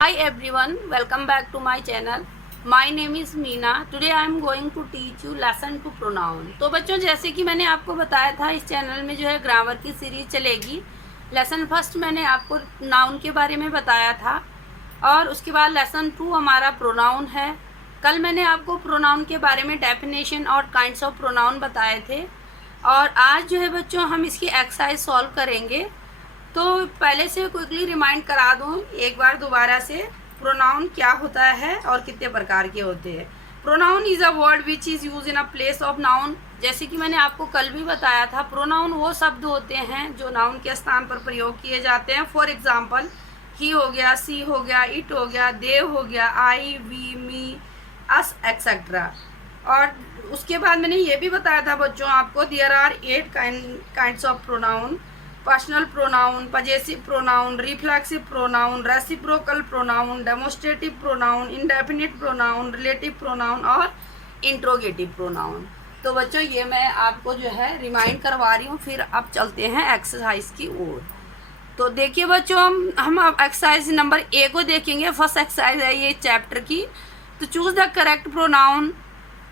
Hi everyone, welcome back to my channel. My name is Meena. Today I am going to teach you lesson to pronoun. तो बच्चों, जैसे कि मैंने आपको बताया था, इस चैनल में जो है ग्रामर की सीरीज चलेगी। लेसन फर्स्ट मैंने आपको नाउन के बारे में बताया था और उसके बाद लेसन 2 हमारा प्रोनाउन है। कल मैंने आपको प्रोनाउन के बारे में डेफिनेशन और काइंड्स ऑफ प्रोनाउन बताए थे और आज जो है बच्चों हम इसकी एक्सरसाइज सॉल्व करेंगे। तो पहले से क्विकली रिमाइंड करा दूं एक बार दोबारा से, प्रोनाउन क्या होता है और कितने प्रकार के होते हैं। Pronoun is a word which is use in a place of noun. जैसे कि मैंने आपको कल भी बताया था, प्रोनाउन वो शब्द होते हैं जो नाउन के स्थान पर प्रयोग किए जाते हैं। फॉर एग्जाम्पल, ही हो गया, सी हो गया, इट हो गया, दे हो गया, आई, वी, मी, अस एक्सेट्रा। और उसके बाद मैंने ये भी बताया था बच्चों आपको, there are 8 kinds of pronoun. Personal pronoun, possessive pronoun, reflexive pronoun, reciprocal pronoun, demonstrative pronoun, indefinite pronoun, relative pronoun और इंट्रोगेटिव प्रोनाउन। तो बच्चों ये मैं आपको जो है रिमाइंड करवा रही हूँ। फिर अब चलते हैं एक्सरसाइज की ओर। तो देखिए बच्चों, हम अब एक्सरसाइज नंबर ए को देखेंगे। फर्स्ट एक्सरसाइज है ये चैप्टर की। तो choose the correct pronoun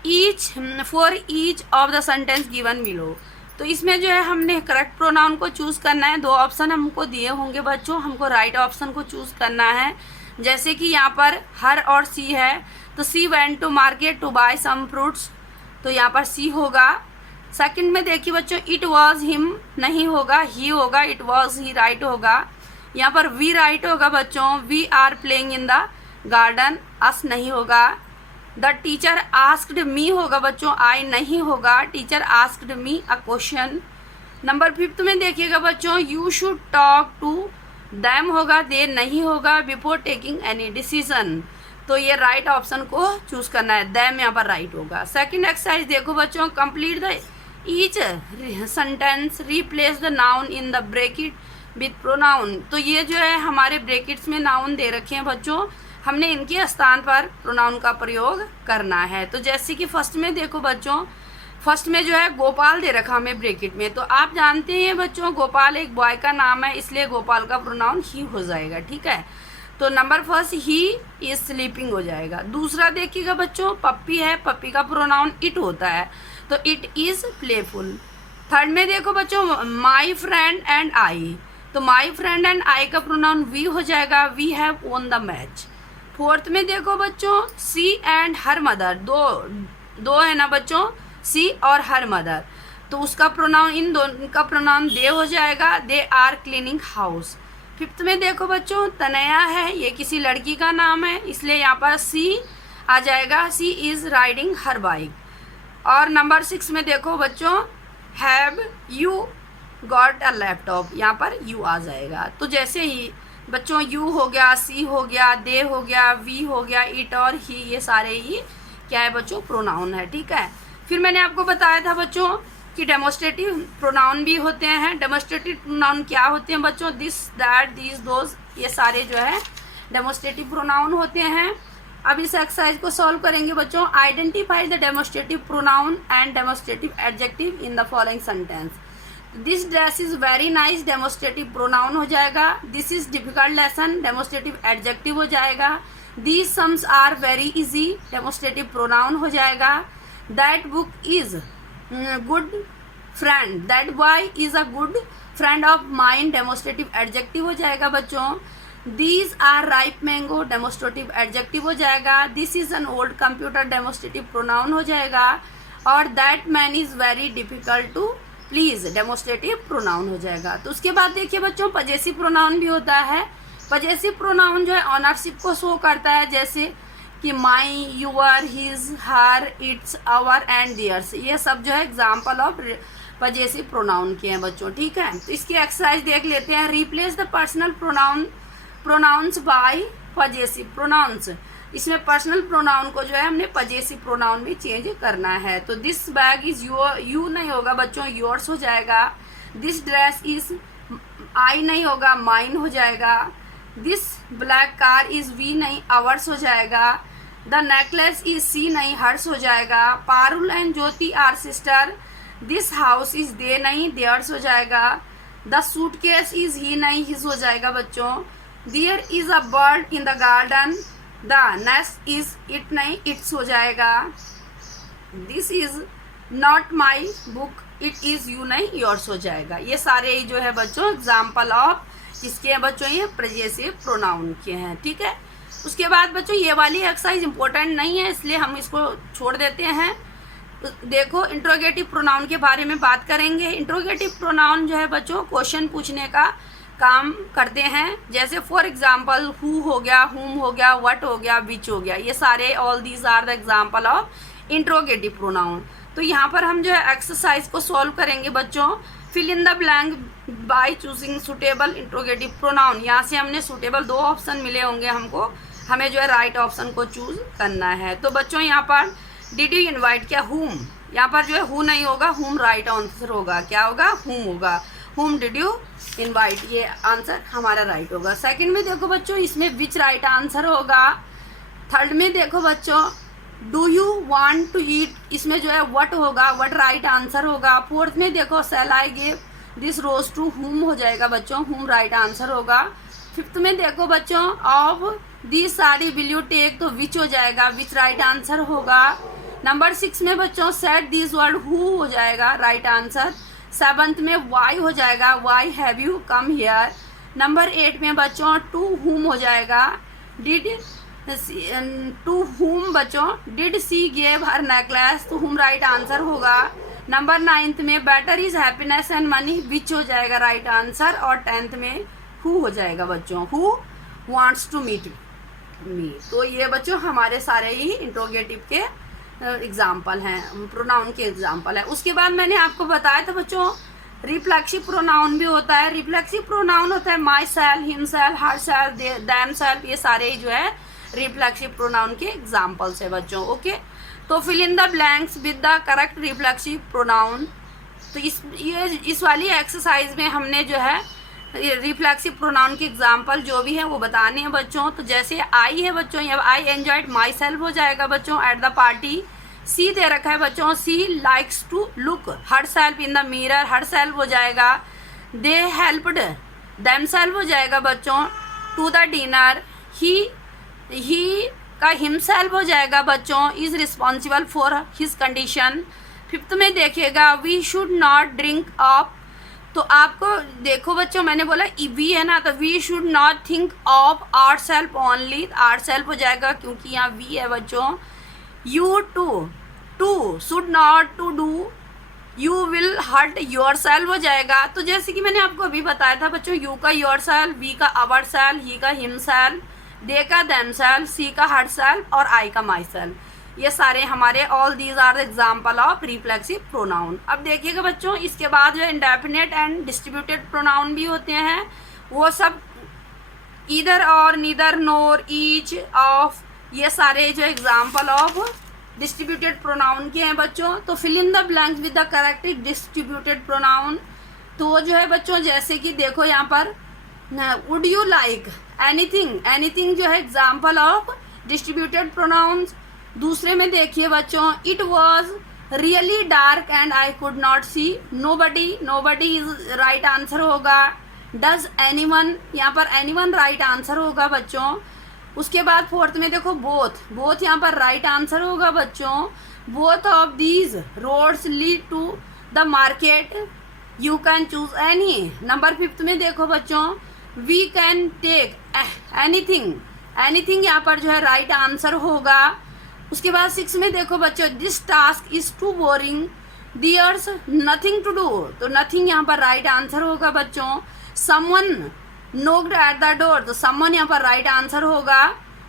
each for each of the sentence given below. तो इसमें जो है हमने करेक्ट प्रोनाउन को चूज़ करना है। 2 ऑप्शन हमको दिए होंगे बच्चों, हमको राइट ऑप्शन को चूज़ करना है। जैसे कि यहाँ पर हर और सी है, तो she went to market to buy some fruits, तो यहाँ पर सी होगा। सेकंड में देखिए बच्चों, इट वॉज हिम नहीं होगा, ही होगा, इट वॉज ही राइट होगा। यहाँ पर वी राइट होगा बच्चों, we are playing in the garden, us नहीं होगा। द टीचर आस्क्ड मी होगा बच्चों, आई नहीं होगा, teacher asked me a question. Number 5 में देखिएगा बच्चों, you should talk to them होगा, दे नहीं होगा, बिफोर टेकिंग एनी डिसीजन। तो ये राइट ऑप्शन को चूज करना है, दैम यहाँ पर राइट होगा। सेकंड एक्सरसाइज देखो बच्चों, complete the each sentence, replace the noun in the bracket with pronoun. तो ये जो है हमारे ब्रैकेट्स में नाउन दे रखे हैं बच्चों, हमने इनके स्थान पर प्रोनाउन का प्रयोग करना है। तो जैसे कि फर्स्ट में देखो बच्चों, फर्स्ट में जो है गोपाल दे रखा हमें ब्रैकेट में। तो आप जानते हैं बच्चों, गोपाल एक बॉय का नाम है, इसलिए गोपाल का प्रोनाउन ही हो जाएगा, ठीक है। तो number first he is sleeping हो जाएगा। दूसरा देखिएगा बच्चों, पप्पी है, पप्पी का प्रोनाउन इट होता है, तो इट इज प्लेफुल। थर्ड में देखो बच्चों, माई फ्रेंड एंड आई, तो माई फ्रेंड एंड आई का प्रोनाउन वी हो जाएगा, we have won the match. Fourth में देखो बच्चों, सी एंड हर मदर, दो है ना बच्चों, सी और हर मदर, तो उसका प्रोनाउन, इन दोनों का प्रोनाउन दे हो जाएगा, they are cleaning house. Fifth में देखो बच्चों, तनया है, ये किसी लड़की का नाम है, इसलिए यहाँ पर सी आ जाएगा, सी इज राइडिंग हर बाइक। और नंबर 6 में देखो बच्चों, have you got a laptop, यहाँ पर यू आ जाएगा। तो जैसे ही बच्चों यू हो गया, सी हो गया, दे हो गया, वी हो गया, इट और ही, ये सारे ही क्या है बच्चों, प्रोनाउन है, ठीक है। फिर मैंने आपको बताया था बच्चों कि डेमोस्ट्रेटिव प्रोनाउन भी होते हैं। डेमोस्ट्रेटिव प्रोनाउन क्या होते हैं बच्चों, दिस, दैट, दीज, दोज, ये सारे जो है डेमोस्ट्रेटिव प्रोनाउन होते हैं। अब इस एक्सरसाइज को सॉल्व करेंगे बच्चों। Identify the demonstrative pronoun and demonstrative adjective in the following sentence. This dress is very nice, demonstrative pronoun हो जाएगा। This is difficult lesson, demonstrative adjective हो जाएगा। These sums are very easy, demonstrative pronoun हो जाएगा। That book is good friend, that boy is a good friend of mine, demonstrative adjective हो जाएगा बच्चों। These are ripe mango, demonstrative adjective हो जाएगा। This is an old computer, demonstrative pronoun हो जाएगा। और that man is very difficult to please, demonstrative pronoun हो जाएगा। तो उसके बाद देखिए बच्चों, पजेसिव प्रोनाउन भी होता है। पजेसिव प्रोनाउन जो है ऑनरशिप को शो करता है, जैसे कि my, your, his, her, its, our and theirs, ये सब जो है एग्जाम्पल ऑफ पजेसिव प्रोनाउन के हैं बच्चों, ठीक है। तो इसकी एक्सरसाइज देख लेते हैं। Replace the personal pronouns by possessive pronouns. इसमें पर्सनल प्रोनाउन को जो है हमने पजेसिव प्रोनाउन में चेंज करना है। तो this bag is your, you नहीं होगा बच्चों, योर्स हो जाएगा। दिस ड्रेस इज, आई नहीं होगा, माइन हो जाएगा। This black car is, we नहीं, आवर्स हो जाएगा। द नेकलेस इज, सी नहीं, हर्स हो जाएगा। Parul and Jyoti are sister, this house is, they नहीं, देयर्स हो जाएगा। द सूटकेस इज, ही नहीं, हिज हो जाएगा बच्चों। There is a bird in the garden, the nest is it नहीं इट्स हो जाएगा। This is not my book, it is you नहीं योर्स हो जाएगा। ये सारे जो है बच्चों एग्जाम्पल ऑफ किसके हैं बच्चों, ये प्रेजेसिव प्रोनाउन के हैं, ठीक है। उसके बाद बच्चों ये वाली एक्सरसाइज इंपॉर्टेंट नहीं है, इसलिए हम इसको छोड़ देते हैं। तो देखो इंट्रोगेटिव प्रोनाउन के बारे में बात करेंगे। इंट्रोगेटिव प्रोनाउन जो है बच्चों क्वेश्चन पूछने का काम करते हैं, जैसे फॉर एग्जांपल हु हो गया, हुम हो गया, व्हाट हो गया, विच हो गया, ये सारे all these are the example of interrogative pronoun. तो यहाँ पर हम जो है एक्सरसाइज को सॉल्व करेंगे बच्चों। Fill in the blank by choosing suitable interrogative pronoun. यहाँ से हमने सुटेबल 2 ऑप्शन मिले होंगे हमको, हमें जो है राइट ऑप्शन को चूज करना है। तो बच्चों यहाँ पर डिड यू इनवाइट, क्या हुम, यहाँ पर जो है हु नहीं होगा, हुम राइट आंसर होगा, क्या होगा, हुम होगा। हुम डिड यू इनवाइट, ये आंसर हमारा राइट होगा। सेकंड में देखो बच्चों इसमें विच राइट आंसर होगा। थर्ड में देखो बच्चों do you want to eat, इसमें जो है व्हाट होगा, व्हाट राइट आंसर होगा। फोर्थ में देखो shall I give this rose to whom हो जाएगा बच्चों, हुम राइट आंसर होगा। फिफ्थ में देखो बच्चों of this sari will you take, तो विच हो जाएगा, विच राइट आंसर होगा। नंबर 6 में बच्चों सेड दिस वर्ड हु हो जाएगा, राइट आंसर। 7th में वाई हो जाएगा, why have you come here. Number 8 में बच्चों टू हुम हो जाएगा, डिड टू हुम बच्चों did she gave her necklace, तो हुम राइट आंसर होगा। नंबर 9th में better is happiness and money, which हो जाएगा राइट आंसर। और 10th में हु हो जाएगा बच्चों, who wants to meet me. तो ये बच्चों हमारे सारे ही इंट्रोगेटिव के एग्जाम्पल हैं, प्रोनाउन के एग्जाम्पल है। उसके बाद मैंने आपको बताया था बच्चों रिफ्लेक्सिव प्रोनाउन भी होता है। रिफ्लेक्सिव प्रोनाउन होता है my self, him self, her self, them self, ये सारे जो है रिफ्लेक्सिव प्रोनाउन के एग्जाम्पल्स है बच्चों, ओके। तो fill in the blanks with the correct reflexive pronoun. तो इस वाली एक्सरसाइज में हमने जो है रिफ्लेक्सिव प्रोनाउन के एग्जाम्पल जो भी है वो बताने हैं बच्चों। तो जैसे आई है बच्चों, ये आई एंजॉयड माई सेल्फ हो जाएगा बच्चों at the party. She they रखा है बच्चों, she likes to look her self in the mirror, her self हो जाएगा। दे हेल्प्ड देम सेल्फ हो जाएगा बच्चों टू द डिनर। ही का हिमसेल्फ हो जाएगा बच्चों, is responsible for his condition. 5th में देखिएगा we should not drink of, तो आपको देखो बच्चों मैंने बोला वी है ना, तो we should not think of our self only, our self हो जाएगा क्योंकि यहाँ वी है बच्चों। You too should not to do, you will hurt your self हो जाएगा। तो जैसे कि मैंने आपको अभी बताया था बच्चों, यू का योर सेल्फ, वी का आवर सेल्फ, ही का हिम सेल्फ, दे का देम सेल्फ, सी का हर सेल्फ और आई का माई सेल्फ। ये सारे हमारे all these are the example of reflexive pronoun. अब देखिएगा बच्चों इसके बाद जो इंडेफिनेट एंड डिस्ट्रीब्यूटेड प्रोनाउन भी होते हैं, वो सब ईदर और, नीदर, नोर, ईच, ऑफ, ये सारे जो एग्जाम्पल ऑफ डिस्ट्रीब्यूटेड प्रोनाउन के हैं बच्चों। तो fill in the blanks with the correct distributed pronoun. तो जो है बच्चों जैसे कि देखो यहाँ पर would you like anything, anything जो है एग्जाम्पल ऑफ डिस्ट्रीब्यूटेड प्रोनाउंस। दूसरे में देखिए बच्चों it was really dark and I could not see, nobody, nobody is right answer होगा। डज एनीवन, यहाँ पर एनीवन राइट आंसर होगा बच्चों। उसके बाद 4th में देखो बोथ, बोथ यहाँ पर राइट आंसर होगा बच्चों। Both of these roads lead to the market, you can choose any. Number 5th में देखो बच्चों we can take anything, anything यहाँ पर जो है राइट आंसर होगा। उसके बाद 6 में देखो बच्चों this task is too boring, there's nothing to do, तो नथिंग यहाँ पर राइट आंसर होगा बच्चों। Someone knocked at the door, तो समवन यहाँ पर राइट आंसर होगा,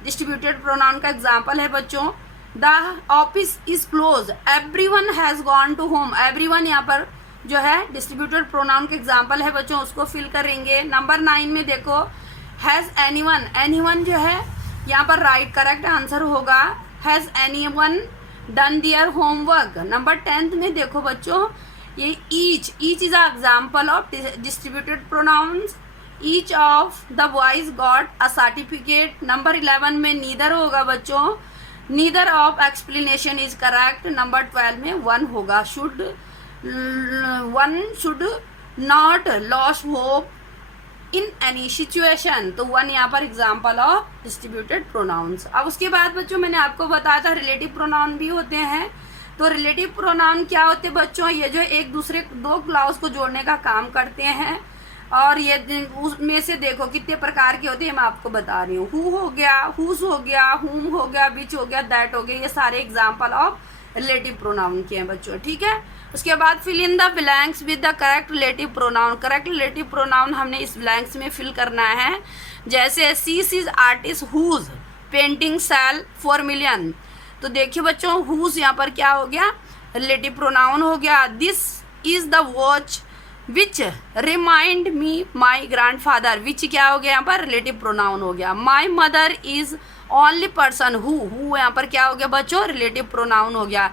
डिस्ट्रीब्यूटेड प्रोनाउन का एग्जाम्पल है बच्चों। The office is close, everyone has gone to home, everyone यहाँ पर जो है डिस्ट्रीब्यूटेड प्रोनाउन के एग्जाम्पल है बच्चों, उसको फिल करेंगे। नंबर 9 में देखो हैज एनीवन, एनीवन जो है यहाँ पर राइट करेक्ट आंसर होगा। Has anyone done their homework. Number 10th में देखो बच्चों ये each, each is a example of distributed pronouns. Each of the boys got a certificate. Number 11 में नीदर होगा बच्चों, neither of explanation is correct. Number 12 में one होगा, should, one should not loss hope, in any situation, तो one यहाँ पर example of distributed pronounce. अब उसके बाद बच्चों मैंने आपको बताया था रिलेटिव प्रोनाउन भी होते हैं। तो रिलेटिव प्रोनाउन क्या होते हैं बच्चों, ये जो एक दूसरे दो क्लाउज को जोड़ने का काम करते हैं। और ये उसमें से देखो कितने प्रकार के होते हैं, मैं आपको बता रही हूँ। हु हो गया, हुज हो गया, हुम हो गया, विच हो गया, दैट हो गया, ये सारे एग्जाम्पल ऑफ रिलेटिव प्रोनाउन के हैं बच्चों, ठीक है। उसके बाद fill in the blanks with the correct relative pronoun. Correct relative pronoun हमने इस ब्लैंक्स में फिल करना है। जैसे she is artist whose painting sell 4 million. तो देखिए बच्चों, हुज यहाँ पर क्या हो गया, रिलेटिव प्रोनाउन हो गया। This is the watch which remind me my grand father, which क्या हो गया यहाँ पर, रिलेटिव प्रोनाउन हो गया। My mother is only person who यहाँ पर क्या हो गया बच्चों, रिलेटिव प्रोनाउन हो गया।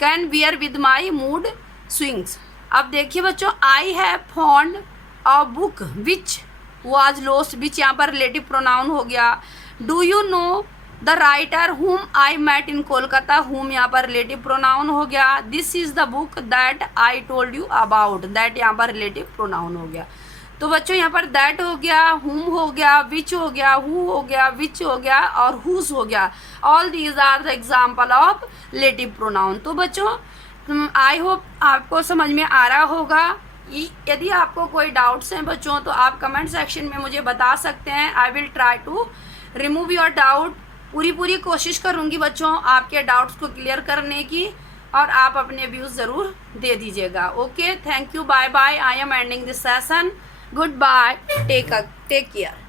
Can wear with my mood swings. अब देखिए बच्चों, I have found a book which was lost, which यहाँ पर रिलेटिव प्रोनाउन हो गया। Do you know the writer whom I met in Kolkata, हुम यहाँ पर रिलेटिव प्रोनाउन हो गया। This is the book that I told you about, that यहाँ पर रिलेटिव प्रोनाउन हो गया। तो बच्चों यहाँ पर दैट हो गया, हुम हो गया, विच हो गया, हु हो गया, विच हो गया और हुज हो गया। All these are the example of relative pronoun. तो बच्चों आई होप आपको समझ में आ रहा होगा। यदि आपको कोई डाउट्स हैं बच्चों तो आप कमेंट सेक्शन में मुझे बता सकते हैं। I will try to remove your doubt. पूरी कोशिश करूंगी बच्चों आपके डाउट्स को क्लियर करने की, और आप अपने व्यूज़ ज़रूर दे दीजिएगा। Okay, thank you, bye bye. I am ending this session. Good bye, take care.